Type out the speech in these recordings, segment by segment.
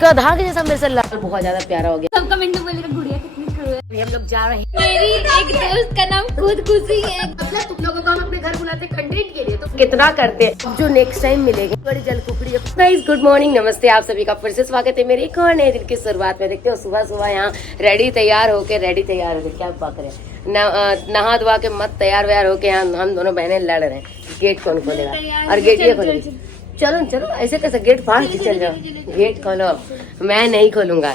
गधा के जैसा मेरे से लाल बहुत ज्यादा प्यारा हो गया। सब कमेंट में बोलेगा गुड़िया कितनी क्रूर है। हम लोग जा रहे हैं। मेरी एक दोस्त का नाम खुद खुशी है। मतलब तुम लोगों को हम अपने घर बुलाते कंटेंट के लिए तो कितना करते हैं। जो नेक्स्ट टाइम मिलेंगे बड़ी जल कुकड़ी। गाइस गुड मॉर्निंग, नमस्ते, आप सभी का फिर से स्वागत है मेरे एक और नए दिन की शुरुआत में। देखते हो सुबह सुबह यहाँ रेडी तैयार होके क्या बात करें, नहा धोवा के मत तैयार व्यार होके यहाँ हम दोनों बहनें लड़ रहे हैं। गेट कौन खोलेगा और गेट ये खोलेगी। चलो चलो ऐसे कैसे गेट फाड़ के चल जाओ। गेट खोलो, मैं नहीं खोलूंगा।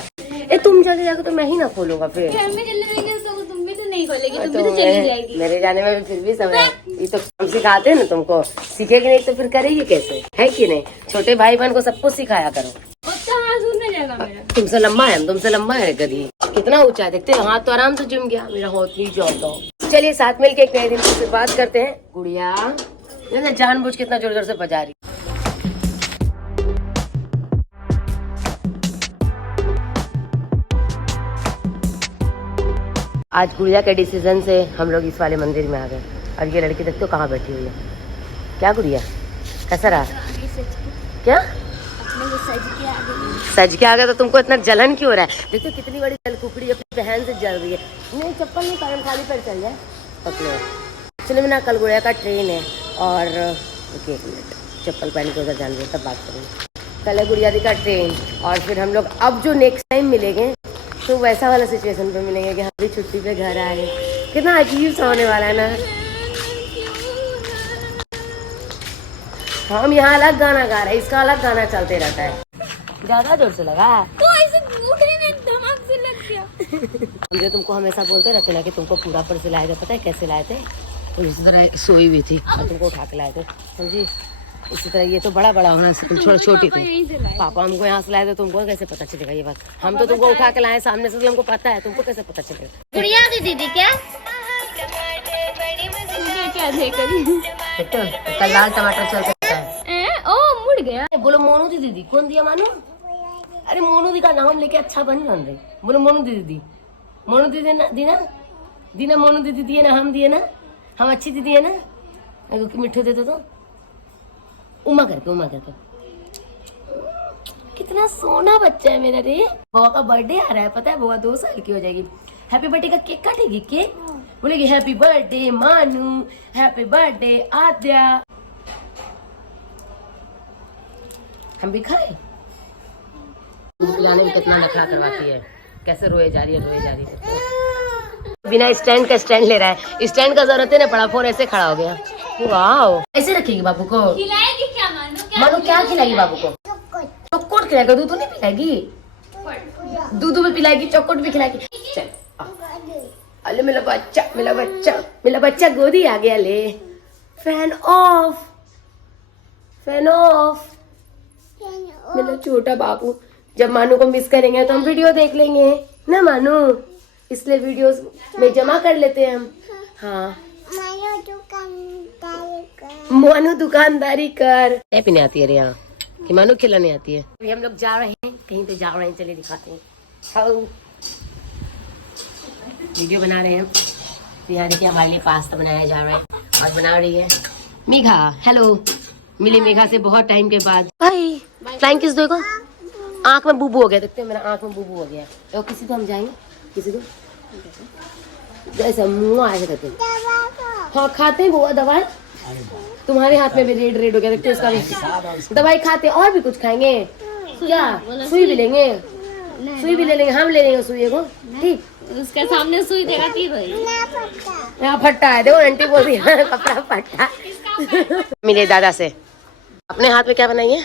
ए तुम चले जाओगे तो मैं ही ना खोलूंगा फिर। घर में चलने देंगे तो तुम भी तो नहीं खोलेगी, तुम भी तो चली जाएगी। मेरे जाने में भी फिर भी समय है। ये तो हम सिखाते हैं ना तुमको, सीखेगी नहीं तो फिर करेगी कैसे, है कि नहीं। छोटे भाई बहन को सब कुछ सिखाया करो। जाएगा मेरा। तुमसे लंबा है, तुमसे लंबा है गधी। कितना ऊंचा है देखते हो, हाथ तो आराम से जुम गया, मेरा हाथ भी जोड़ता। चलिए साथ मिलके एक नए दिन की शुरुआत करते हैं। गुड़िया जानबूझ के इतना जोर जोर से बजा रही। आज गुड़िया के डिसीजन से हम लोग इस वाले मंदिर में आ गए। और ये लड़की देखते हो कहाँ बैठी हुई है। क्या गुड़िया कैसा रहा? क्या सज के आ गया तो तुमको इतना जलन क्यों हो रहा है? देखो कितनी बड़ी जल कुकड़ी अपनी बहन से जल रही है। नहीं चप्पल नहीं पहन, खाली पैर चल जाए अपने। चलिए मैं ना, कल गुड़िया का ट्रेन है और एक मिनट चप्पल पहन के उधर जान रही तब बात करेंगे। कल है गुड़िया दी का ट्रेन और फिर हम लोग अब जो नेक्स्ट टाइम मिलेंगे तो वैसा वाला सिचुएशन पे मिलेंगे कि हम भी छुट्टी पे घर आए। कितना अजीब सा होने वाला है ना। हम यहाँ अलग गाना गा रहे हैं, इसका अलग गाना चलते रहता है। ज्यादा जोर से लगा तो ऐसे उठने में धमाक से लग गया। हम जो तुमको हमेशा बोलते रहते ना कि तुमको पूरा पर से लाए थे, पता है कैसे लाए थे? तो इसी तरह सोई हुई थी और तुमको उठा के लाए थे, समझी। इसी तरह ये तो बड़ा होना से तुम छोटी थी। पापा हमको यहाँ से लाए थे, तुमको कैसे पता चलेगा ये बात? हम तो तुमको उठा के लाए सामने से, हमको पता है, तुमको कैसे पता चलेगा? गुड़िया की दीदी क्या कल लाल टमाटर चल सकता है। ओ मुड़ गया। बोलो मोनू दी दीदी। कौन दिया मानू? अरे मोनू दी का नाम लेके अच्छा बन रहे। बोलो मोनू दी दीदी। मोनू दीदी ना दीना दीना, मोनू दीदी दिए ना, हम दिए ना, हम अच्छी दीदी है ना। मिठू देते तो उमा करके। कितना सोना बच्चा है मेरा रे। बुआ का बर्थडे आ रहा है, पता है? बुआ 2 साल की हो जाएगी। हैप्पी बर्थडे का केक काटेगी। केक बोलेगी हैप्पी बर्थडे मानू, हैप्पी बर्थडे आद्या। हम भी खाए। पिलाने में कितना नखरा करवाती है, कैसे रोए जा रही है। बिना स्टैंड का स्टैंड ले रहा है। स्टैंड का जरूरत है ना पड़ा, फोन ऐसे खड़ा हो गया। वाह ऐसे रखेगी बाबू को। खिलाएगी क्या मानो क्या खिलाएगी बाबू को? चॉकलेट खिलाएगा। दूध तो नहीं पिलाएगी, दूध भी पिलाएगी, चॉकलेट भी खिलाएगी। चल अरे मेरा बच्चा गोदी आ गया। ले फैन ऑफ मेरा छोटा बाबू। जब मानू को मिस करेंगे तो हम वीडियो देख लेंगे ना मानू, इसलिए वीडियोस में जमा कर लेते हैं हम। हाँ मानू दुकानदारी कर। पीने आती है रे यहाँ कि मानू खिलाने आती है। अभी हम लोग जा रहे हैं कहीं पे, जा रहे हैं, चलिए दिखाते हैं। वीडियो बना रहे हैं हम। यहाँ देखिए हमारे लिए पास्ता बनाया जा रहा है और बना रही है मेघा। हेलो, मिली मेघा से बहुत टाइम के बाद। भाई फ्लाइंग किस देखो, आंख में बूबू हो गया। देखते हो मेरा आंख में बूबू हो गया। तो किसी को हम जाएंगे, किसी को जैसे मुँह आए करते। हाँ खाते हैं बुआ दवाई। तुम्हारे हाथ में भी रेड हो गया, देखते हो उसका भी। दवाई खाते और भी कुछ खाएंगे क्या? सुई भी लेंगे, सुई भी ले लेंगे, हम ले लेंगे सुई को। ठीक, उसके सामने सुई देगा कि यहाँ फट्टा है। देखो आंटी बोल रही है कपड़ा फट्टा। मिले दादा से। अपने हाथ में क्या बनाइए?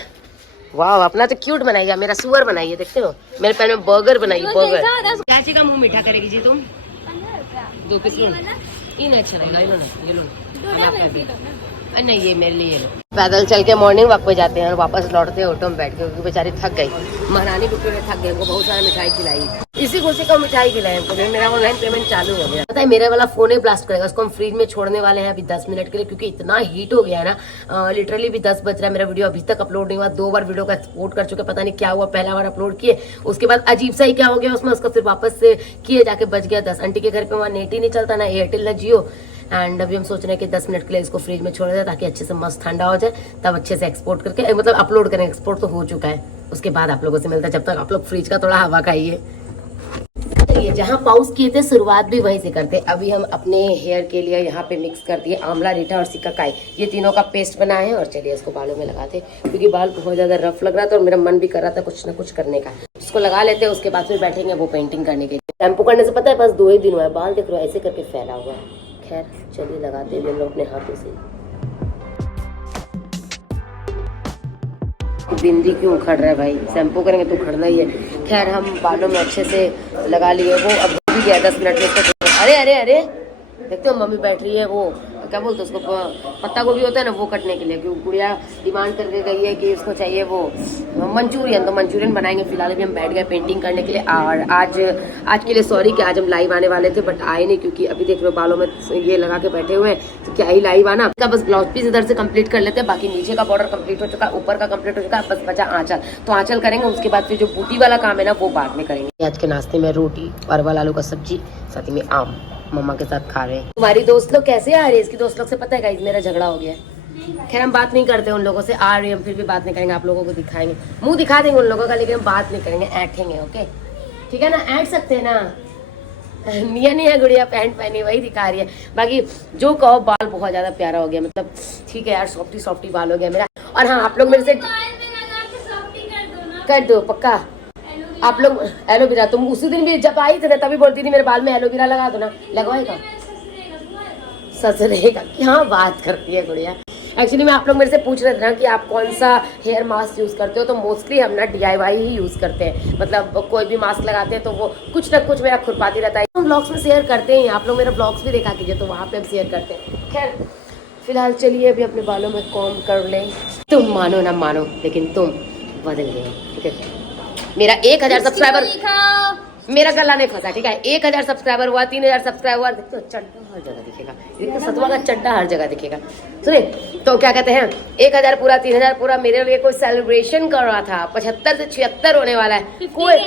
वाह अपना तो क्यूट बनाइए। मेरा सुअर बनाइए, देखते हो मेरे पैर में बर्गर बनाइए। बर्गर चाची का मुंह मीठा करेगी जी तुम। 2 पीस लो, इन अच्छा रहेगा। ये लो नहीं, ये मेरे लिए लो। पैदल चल के मॉर्निंग वॉक पे जाते हैं और वापस लौटते हैं ऑटो में बैठ के, क्योंकि बेचारी थक गई। महारानी बुट्टू ने थक गई, उनको बहुत सारा मिठाई खिलाई। इसी खुशी को मिठाई खिलाई हमको। मेरा ऑनलाइन पेमेंट चालू हो गया। पता है मेरा वाला फोन ही ब्लास्ट करेगा। उसको हम फ्रिज में छोड़ने वाले हैं अभी 10 मिनट के लिए, क्योंकि इतना हीट हो गया है ना। लिटरली भी 10 बज रहा है, मेरा वीडियो अभी तक अपलोड नहीं हुआ। 2 बार वीडियो का एक्सपोर्ट कर चुके, पता नहीं क्या हुआ। पहला बार अपलोड किए, उसके बाद अजीब सा ही क्या हो गया उसमें, उसका फिर वापस से किए जाके बज गया 10। आंटी के घर पे वहाँ नेट ही नहीं चलता, ना एयरटेल ना जियो। एंड अभी हम सोच रहे हैं कि 10 मिनट के लिए इसको फ्रिज में छोड़ दें ताकि अच्छे से मस्त ठंडा हो जाए, तब अच्छे से एक्सपोर्ट करके मतलब अपलोड करें। एक्सपोर्ट तो हो चुका है, उसके बाद आप लोगों से मिलता है। जब तक आप लोग फ्रिज का थोड़ा हवा खाइए। ये जहाँ पाउस किए थे शुरुआत भी वहीं से करते। अभी हम अपने हेयर के लिए यहाँ पे मिक्स कर दिए आंवला, रीठा और सिकाकाई, ये तीनों का पेस्ट बनाए हैं। और चलिए इसको बालों में लगाते, क्योंकि बाल बहुत ज्यादा रफ लग रहा था और मेरा मन भी कर रहा था कुछ ना कुछ करने का। इसको लगा लेते हैं, उसके बाद फिर बैठेंगे वो पेंटिंग करने के लिए। शैम्पू करने से पता है बस 2 ही दिन हुआ है, बाल देख रहे हो ऐसे करके फैला हुआ है। खैर चलिए लगाते हैं हम लोग अपने हाथों से। बिंदी क्यों उखड़ रहा है भाई, शैम्पू करेंगे तो उखड़ना ही है। खैर हम बालों में अच्छे से लगा लिए वो, अब हो भी गया 10 मिनट में इसको। अरे अरे अरे देखते हो मम्मी बैठ रही है, वो क्या बोलते हैं उसको, पत्ता गोभी होता है ना वो कटने के लिए, क्योंकि गुड़िया डिमांड करके गई है कि उसको चाहिए वो मंचूरियन, तो मंचूरियन बनाएंगे। फिलहाल अभी हम बैठ गए पेंटिंग करने के लिए। और आज के लिए सॉरी कि आज हम लाइव आने वाले थे बट आए नहीं, क्योंकि अभी देख लो बालों में ये लगा के बैठे हुए हैं, तो क्या ही लाइव आना। बस ब्लाउज पीस इधर से कंप्लीट कर लेते हैं, बाकी नीचे का बॉर्डर कंप्लीट हो चुका है, ऊपर का कंप्लीट हो चुका है, बस बचा आंचल। तो आंचल करेंगे, उसके बाद फिर जो बूटी वाला काम है ना वो बाद में करेंगे। आज के नाश्ते में रोटी, परवल आलू का सब्जी, साथ ही में आम मम्मा के साथ खा रहे हैं। तुम्हारी दोस्त लोग कैसे आ रही है? इसकी दोस्त लोग से पता है गाइस मेरा झगड़ा हो गया है। खैर हम बात नहीं करते उन लोगों से, आ रही हम फिर भी बात नहीं करेंगे, आप लोगों को दिखाएंगे, मुंह दिखा देंगे उन लोगों का, लेकिन हम बात नहीं करेंगे, ऐंठेंगे। ओके ठीक है ना, ऐंठ सकते हैं ना। निया निया गुड़िया पैंट पहनी वही दिखा रही है, बाकी जो कहो बाल बहुत ज्यादा प्यारा हो गया, मतलब ठीक है यार, सॉफ्टी सॉफ्टी बाल हो गया मेरा। और हाँ आप लोग मेरे से कर दो पक्का, आप लोग एलोवेरा, तुम उसी दिन भी जब आई थे ना तभी बोलती थी मेरे बाल में एलोवेरा लगा दो ना, लगवाएगा सच रहेगा। क्या बात करती है गुड़िया। एक्चुअली मैं आप लोग मेरे से पूछ रहे थे ना कि आप कौन सा हेयर मास्क यूज करते हो, तो मोस्टली हम ना DIY ही यूज करते हैं, मतलब कोई भी मास्क लगाते हैं तो वो कुछ ना कुछ मेरा खुरपाती रहता है। हम ब्लॉग्स में शेयर करते हैं, आप लोग मेरा ब्लॉग्स भी देखा कीजिए, तो वहाँ पे हम शेयर करते हैं। खैर फिलहाल चलिए अभी अपने बालों में कॉम्ब कर लें। तुम मानो ना मानो लेकिन तुम बदल गए, ठीक है। मेरा 1000 सब्सक्राइबर, मेरा गला नहीं फंसा, ठीक है। 1000 सब्सक्राइबर हुआ, 3000 सब्सक्राइबर, देखते हो चड्डा हर जगह दिखेगा, देखते सतवा का चड्डा हर जगह दिखेगा। सुने तो क्या कहते हैं, 1000 पूरा, 3000 पूरा, मेरे लिए कोई सेलिब्रेशन कर रहा था। 75 से 76 होने वाला है। कोई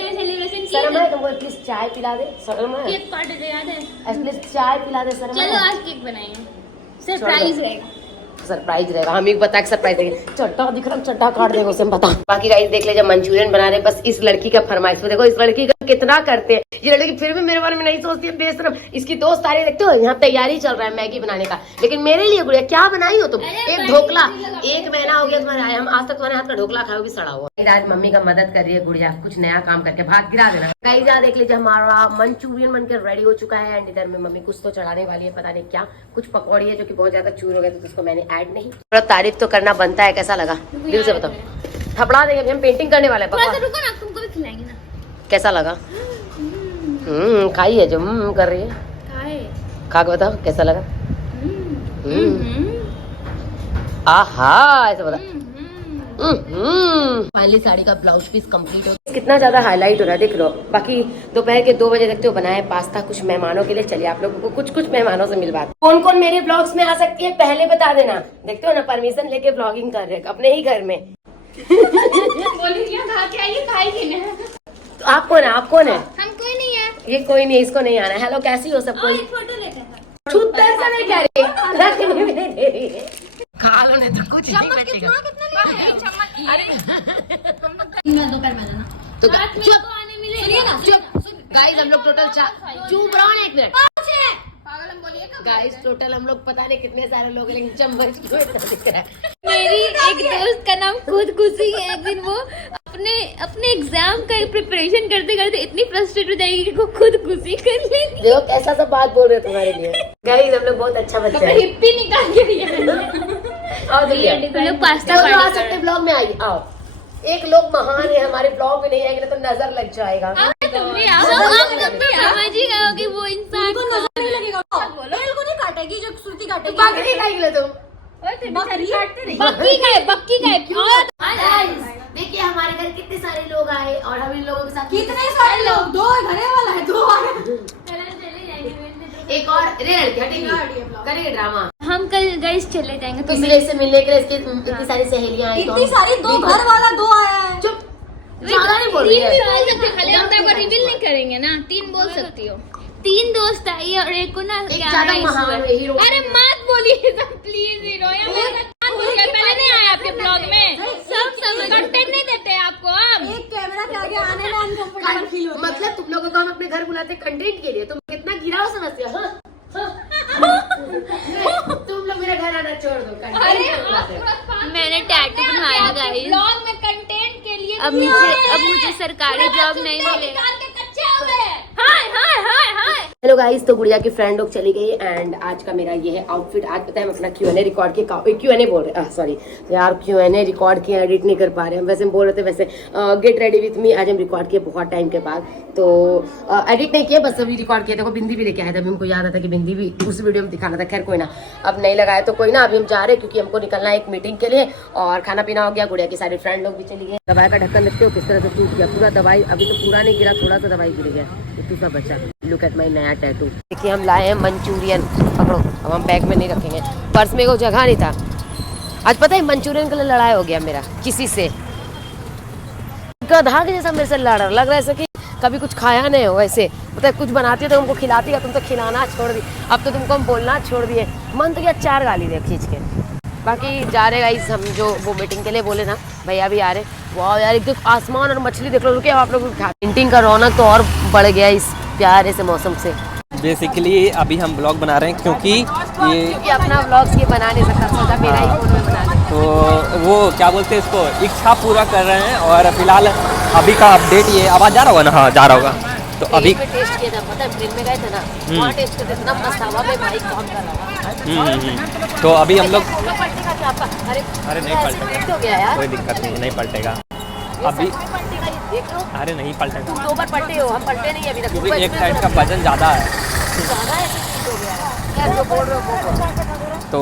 शर्म है तुमको? प्लीज चाय पिला दे, शर्म है? प्लीज चाय पिला दे, शर्म है? चलो आज केक बनाएंगे, सरप्राइज रहेगा। सरप्राइज रहेगा, हम एक बता के सरप्राइज देंगे। चड्डा दिख रहा, चड्डा काट देगा उसे, हम बता। बाकी गाइस देख ले, जब मंचूरियन बना रहे, बस इस लड़की का फरमाइश तो देखो, इस लड़की का कितना करते हैं। ये लड़की फिर भी मेरे बारे में नहीं सोचती है, बेशरम। इसकी दोस्त आ रही, देखते हो यहाँ तैयारी चल रहा है मैगी बनाने का, लेकिन मेरे लिए गुड़िया क्या बनाई हो तुम? एक ढोकला, 1 महीना हो गया तुम्हारे आए, हम आज तक तुम्हारे हाथ का ढोकला खाओ भी सड़ा हुआ। आज मम्मी का मदद कर रही है गुड़िया, कुछ नया काम करके भात गिरा देना। गाइस यहाँ देख लीजिए, हमारा मंचूरियन बनकर रेडी हो चुका है। एंड इधर में मम्मी कुछ तो चढ़ाने वाली है, पता नहीं क्या, कुछ पकौड़ी है जो कि बहुत ज्यादा चूर हो गया, तो उसको मैंने ऐड नहीं। थोड़ा तारीफ तो करना बनता है, कैसा लगा दिल से बताओ। थपड़ा देंगे, हम पेंटिंग करने वाले हैं। रुको ना, तुमको भी खिलाएंगे ना। कैसा लगा? खाई है जो कर रही है, खा के बताओ कैसा लगा। आहा ऐसा बता। फाइनली साड़ी का ब्लाउज पीस कंप्लीट हो, कितना ज्यादा हाईलाइट हो रहा है देख लो। बाकी दोपहर के 2 बजे देखते हो बनाए पास्ता कुछ मेहमानों के लिए। चलिए आप लोगों को कुछ मेहमानों से मिलवा, कौन कौन मेरे ब्लॉग्स में आ सकती है पहले बता देना। देखते हो ना परमिशन लेके ब्लॉगिंग कर रहे अपने ही घर में। तो आप कौन है? आप कौन है? हम कोई नहीं है, ये कोई नहीं है, इसको नहीं आना है। हेलो कैसी हो सब कोई? फोटो लेते हैं। छूतर सा नहीं कह रही, रखने भी नहीं दे रही है। खा लो नहीं तो कुछ नहीं बचेगा। दोपहर में देना तो चुप, सुनिए ना, चुप गाइस, हम लोग टोटल चुप रहो ना 1 मिनट। गाइस टोटल हम लोग पता नहीं कितने सारे लोग, लेकिन चम्मच दिख रहा है। मेरी एक दोस्त का नाम खुद खुशी है। एक दिन वो अपने एग्जाम का प्रिपरेशन करते करते इतनी फ्रस्ट्रेट हो जाएगी कि वो खुद खुशी कर लेगी। देखो कैसा सब बात बोल रहे हैं तुम्हारे लिए। गाइस हम लोग बहुत अच्छा बच्चा है। हिप्पी निकाल के दिया। और लोग पास्ता आ सकते ब्लॉग में आइए, आओ। एक लोग महान है, हमारे ब्लॉग में नहीं आएंगे तो नजर लग जाएगा। समझ ही गए कि वो इंसान को नजर नहीं लगेगा। बोलो को नहीं काटेगी जो सुरती काटेगी। बकरी खाएगी तुम, बक्की गए। देखिए हमारे घर कितने सारे लोग आए और हम इन लोगों के साथ कितने सारे लोग, 2 घरे वाला है, 2 एक और करेंगे ड्रामा। हम कल गाइस चले जाएंगे तो इसलिए इससे मिलने के लिए इसकी इतनी सारी सहेलियां आई, इतनी सारी, 2 घर वाला 2 आया है। चुप, ज्यादा नहीं बोल रही है। रिवील नहीं करेंगे ना, 3 बोल सकती हो। 3 दोस्त आई और एक को ना ज्यादा महान है हीरो। अरे मत बोलिए प्लीज हीरो, पहले नहीं आया आपके ब्लॉग में, सब कंटेंट नहीं देते आपको हम। मतलब तुम लोगों को हम अपने घर बुलाते कंटेंट के लिए, तुम कितना गिराव समझते हो? हाँ? तुम लोग मेरे घर आना छोड़ दो। मैंने टैटू बनवाया गाइस ब्लॉग में कंटेंट के लिए। अब मुझे सरकारी जॉब नहीं मिलेगा। हेलो गाइस, तो गुड़िया की फ्रेंड लोग चली गई एंड आज का मेरा ये है आउटफिट। आज पता है हम अपना Q&A रिकॉर्ड किए, Q&A बोल रहे सॉरी यार, Q&A रिकॉर्ड किया, एडिट नहीं कर पा रहे हम। वैसे हम बोल रहे थे वैसे गेट रेडी विथ मी आज हम रिकॉर्ड किए बहुत टाइम के बाद, तो एडिट नहीं किया, बस अभी रिकॉर्ड किया। देखो बिंदी भी लेके आया था, अभी हमको याद आता कि बिंदी भी उस वीडियो में दिखाना था। खैर कोई ना, अब नहीं लगाया तो कोई ना। अभी हम जा रहे हैं क्योंकि हमको निकलना है एक मीटिंग के लिए और खाना पीना हो गया। गुड़िया की सारी फ्रेंड लोग भी चली गए। दवाई का ढक्कन देखते हो किस तरह से टूट गया पूरा। दवाई अभी तो पूरा नहीं गिरा, थोड़ा सा दवाई गिर गया, इतना सा बचा। लुक एट माई नया टैटू। देखिए हम लाए हैं मंचूरियन, पकड़ो। अब हम बैग में नहीं रखेंगे, पर्स में को जगह नहीं था। आज पता है मंचूरियन के लिए लड़ाई हो गया मेरा किसी से, गधा के जैसा मेरे से लड़ लग रहा है ऐसा कि कभी कुछ खाया नहीं हो। वैसे पता है कुछ बनाती है तो हमको खिलाती है, तुम तो खिलाना छोड़ दी, अब तो तुमको हम बोलना छोड़ दिए। मन तो क्या 4 गाली दे खींच के। बाकी जा रहे गाइस हम जो वो मीटिंग के लिए बोले ना, भैया भी आ रहे। वाह यार, एक तो आसमान और मछली देख लो। रुके आप लोग, पेंटिंग का रौनक तो और बढ़ गया इस प्यारे से मौसम से। बेसिकली अभी हम ब्लॉग बना रहे हैं क्योंकि अपना ब्लॉग ये बना नहीं सकता, सोचा मेरा ही फोन में बना दे। तो वो क्या बोलते हैं इसको, इच्छा पूरा कर रहे हैं। और फिलहाल अभी का अपडेट ये, आवाज़ जा रहा होगा ना? हाँ जा रहा होगा। तो अभी टेस्ट किया था, पता है ट्रेन में गए थे ना, वहाँ टेस्ट करते इतना मस्त हवा में भाई काम कर रहा था। तो अभी हम लोग पलटेगा क्या आपका? अरे नहीं पलटेगा, हो गया यार, कोई दिक्कत नहीं, नहीं पलटेगा अभी। देख लो, अरे नहीं पलटेगा, तुम 2 बार पलटे हो, हम पलटे नहीं अभी तक। क्योंकि एक साइड का वजन ज़्यादा है। ज़्यादा है तो हो गया यार, जो बोल रहे हो वो बोलो। तो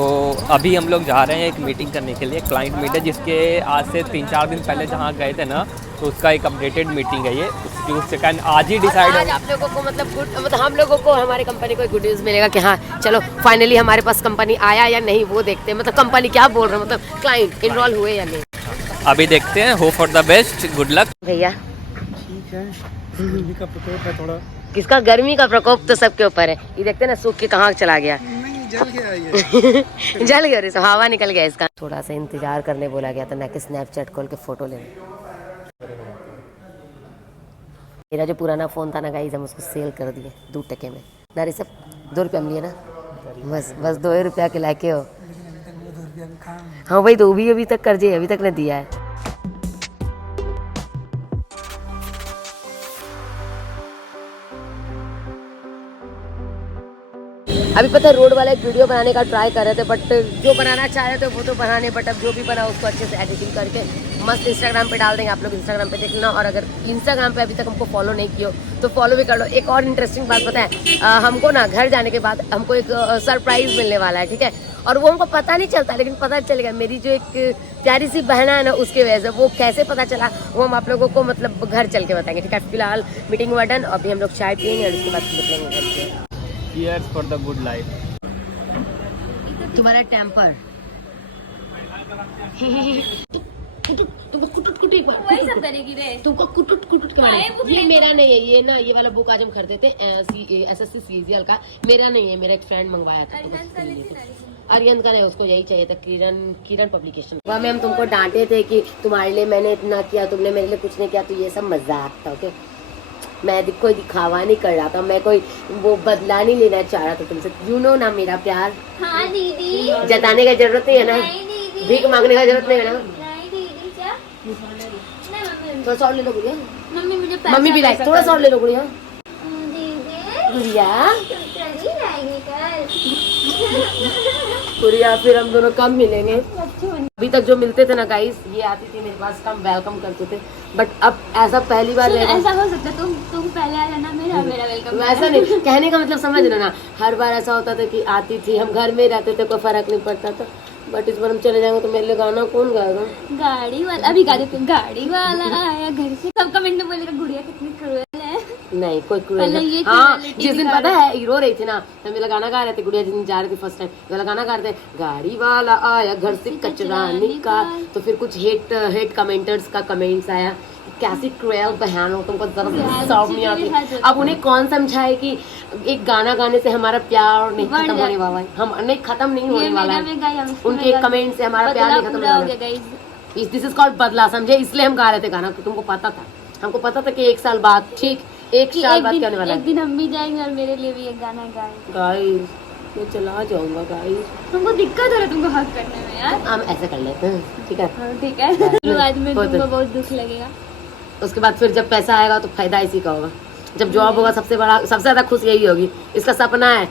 अभी हम लोग जा रहे हैं एक मीटिंग करने के लिए, क्लाइंट मीट है, जिसके आज से 3-4 दिन पहले जहाँ गए थे ना, तो उसका एक अपडेटेड मीटिंग है ये। उसके कारण आज ही डिसाइड आज आप लोगों को मतलब हम लोगों को हमारी कंपनी को गुड न्यूज़ मिलेगा कि हाँ चलो फाइनली हमारे पास कंपनी आया या नहीं वो देखते हैं। मतलब कंपनी क्या बोल रहे हैं, मतलब क्लाइंट इनरोल हुए या नहीं, अभी देखते हैं। Hope for the best, good luck भैया। ठीक है, गर्मी का प्रकोप है थोड़ा। किसका? गर्मी का प्रकोप तो सबके ऊपर है। ये देखते ना सूख के कहाँ चला गया। नहीं, जल गया ये। जल गया, सब हवा निकल गया इसका। थोड़ा सा इंतजार करने बोला गया था, मैं कि स्नैपचैट खोल के फोटो ले। मेरा जो पुराना फ़ोन था ना गाइस, हम उसको सेल कर दिए 2 टके में ना। रे सब 2 रुपये में लिए ना, बस 2 रुपया के लाके हो। हाँ भाई, तो भी अभी तक कर्जे अभी तक नहीं दिया है। अभी पता है रोड वाला एक वीडियो बनाने का ट्राई कर रहे थे, बट जो बनाना चाह रहे थे वो तो बनाने, बट अब जो भी बना उसको अच्छे से एडिटिंग करके मस्त इंस्टाग्राम पे डाल देंगे। आप लोग इंस्टाग्राम पे देख लेना, और अगर इंस्टाग्राम पे अभी तक हमको फॉलो नहीं किया तो फॉलो भी कर लो। एक और इंटरेस्टिंग बात पता है, हमको ना घर जाने के बाद हमको एक सरप्राइज मिलने वाला है, ठीक है। और वो हमको पता नहीं चलता, लेकिन पता चलेगा। मेरी जो एक प्यारी सी बहना है ना, उसकी वजह से। वो कैसे पता चला वो हम आप लोगों को मतलब घर चल के बताएंगे, ठीक है। फिलहाल मीटिंग हुआ डन, अभी हम लोग चाय पियेंगे और उसके बाद निकलेंगे घर से। Cheers for the good life. तुम्हारा टेम्पर तुमको कुटुट कुटी वही सब करेगी रे। तुमको कुटुट कुटुट के हाँ, बारे ये बुक ये मेरा नहीं है। ये ना ये वाला बुक आज हम खरीदे थे SSC CGL का, मेरा नहीं है, मेरा एक फ्रेंड मंगवाया था। अरियंत का नहीं, उसको यही चाहिए था, किरण पब्लिकेशन। वहाँ में हम तुमको डांटे थे कि तुम्हारे लिए मैंने इतना किया, तुमने मेरे लिए कुछ नहीं किया, तो ये सब मजाक था। ओके, मैं कोई दिखावा नहीं कर रहा था, मैं कोई वो बदला नहीं लेना चाह रहा था तुमसे। यू नो ना मेरा प्यार। हाँ दीदी, जताने का जरूरत नहीं है ना, नहीं दीदी, भीख मांगने का जरूरत नहीं है ना। नहीं दीदी, क्या नहीं मम्मी, थोड़ा सा और ले लो गुड़िया। मम्मी मुझे मम्मी भी लाइक, थोड़ा सा और ले लो गुड़िया। दीदी गुड़िया चली जाएगी कल। गुड़िया, फिर हम दोनों कम मिलेंगे। अभी तक जो मिलते थे ना गाइस, ये आती थी मेरे पास, कम वेलकम करते थे, बट अब ऐसा पहली बार ऐसा हो सकता है तुम पहले आ जाना, मेरा वेलकम। वैसा नहीं, कहने का मतलब समझ रहे ना। हर बार ऐसा होता था कि आती थी, हम घर में रहते थे, कोई फर्क नहीं पड़ता था, बट इस बार हम चले जाएंगे तो मेरे लिए गाना कौन गाएगा? गाड़ी वाला अभी गा देते, गाड़ी वाला आया घर से। सब कमेंट में बोलेगा गुड़िया कितनी क्रूएल है। नहीं कोई पहले क्रूएल। ये हाँ, cruelty जिस दिन दिखा पता है रो रही थी ना, तो मेरा गाना गा रहे थे गुड़िया, जिस दिन जा रहे थे फर्स्ट टाइम, मेरा गाना गा रहे थे, गाड़ी वाला आया घर से कचरा निकाल। तो फिर कुछ हेट कमेंटर्स का कमेंट्स आया, कैसी क्रूएल बहन हो, तुमको जरा समझ नहीं आती। अब उन्हें कौन समझाए कि एक गाना गाने से हमारा प्यार नहीं खत्म होने वाला है, हम नहीं खत्म नहीं होने वाला है। उनके एक कमेंट से हमारा प्यार नहीं खत्म होने वाला है। दिस इज कॉल्ड बदला, समझे? इसलिए हम गा रहे थे गाना, तुमको पता था। हमको पता था कि 1 साल बाद, ठीक 1 साल बाद क्या होने वाला एक है। दिन हम भी जाएंगे और मेरे लिए भी एक गाना गाएं। गाइस मैं चला जाऊंगा गाइस। तुमको दिक्कत हो रहा है तुमको हक करने में यार। हम ऐसे कर लेते हैं, ठीक है। हाँ ठीक है। बाद में बहुत- तुमको बहुत दुख लगेगा। उसके बाद फिर जब पैसा आएगा तो फायदा इसी का होगा। जब जॉब होगा सबसे बड़ा, सबसे ज्यादा खुश यही होगी। इसका सपना है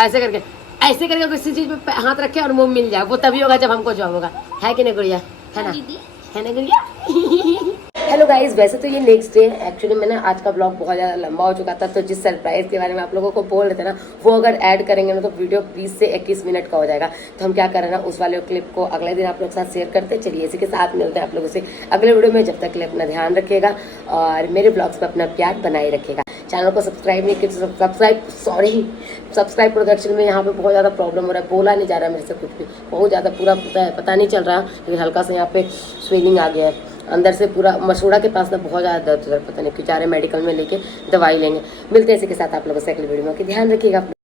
ऐसे करके किसी चीज पे हाथ रखे और मुंह मिल जाए, वो तभी होगा जब हमको जॉब होगा। है कि नहीं गुड़िया, है ना, दीदी है ना गुड़िया। हेलो गाइस, वैसे तो ये नेक्स्ट डे एक्चुअली मैंने आज का ब्लॉग बहुत ज़्यादा लंबा हो चुका था, तो जिस सरप्राइज के बारे में आप लोगों को बोल रहे थे ना, वो अगर ऐड करेंगे ना तो वीडियो 20 से 21 मिनट का हो जाएगा। तो हम क्या कर रहे हैं ना, उस वाले क्लिप को अगले दिन आप लोग के साथ शेयर करते हैं। चलिए इसी के साथ मिलते हैं आप लोगों से अगले वीडियो में। जब तक के लिए अपना ध्यान रखिएगा और मेरे ब्लॉग्स पर अपना प्यार बनाए रखिएगा। चैनल को सब्सक्राइब नहीं किया तो सब्सक्राइब प्रोडक्शन में यहाँ पे बहुत ज़्यादा प्रॉब्लम हो रहा है, बोला नहीं जा रहा मेरे से कुछ भी, बहुत ज़्यादा पूरा पता नहीं चल रहा, लेकिन हल्का सा यहाँ पे स्वेलिंग आ गया है अंदर से पूरा। मसूड़ा के पास ना बहुत ज़्यादा दर्द हो रहा है, पता नहीं क्यों। जा रहे मेडिकल में लेके दवाई लेंगे। मिलते हैं इसी के साथ आप लोगों से अगली वीडियो में। ध्यान रखिएगा।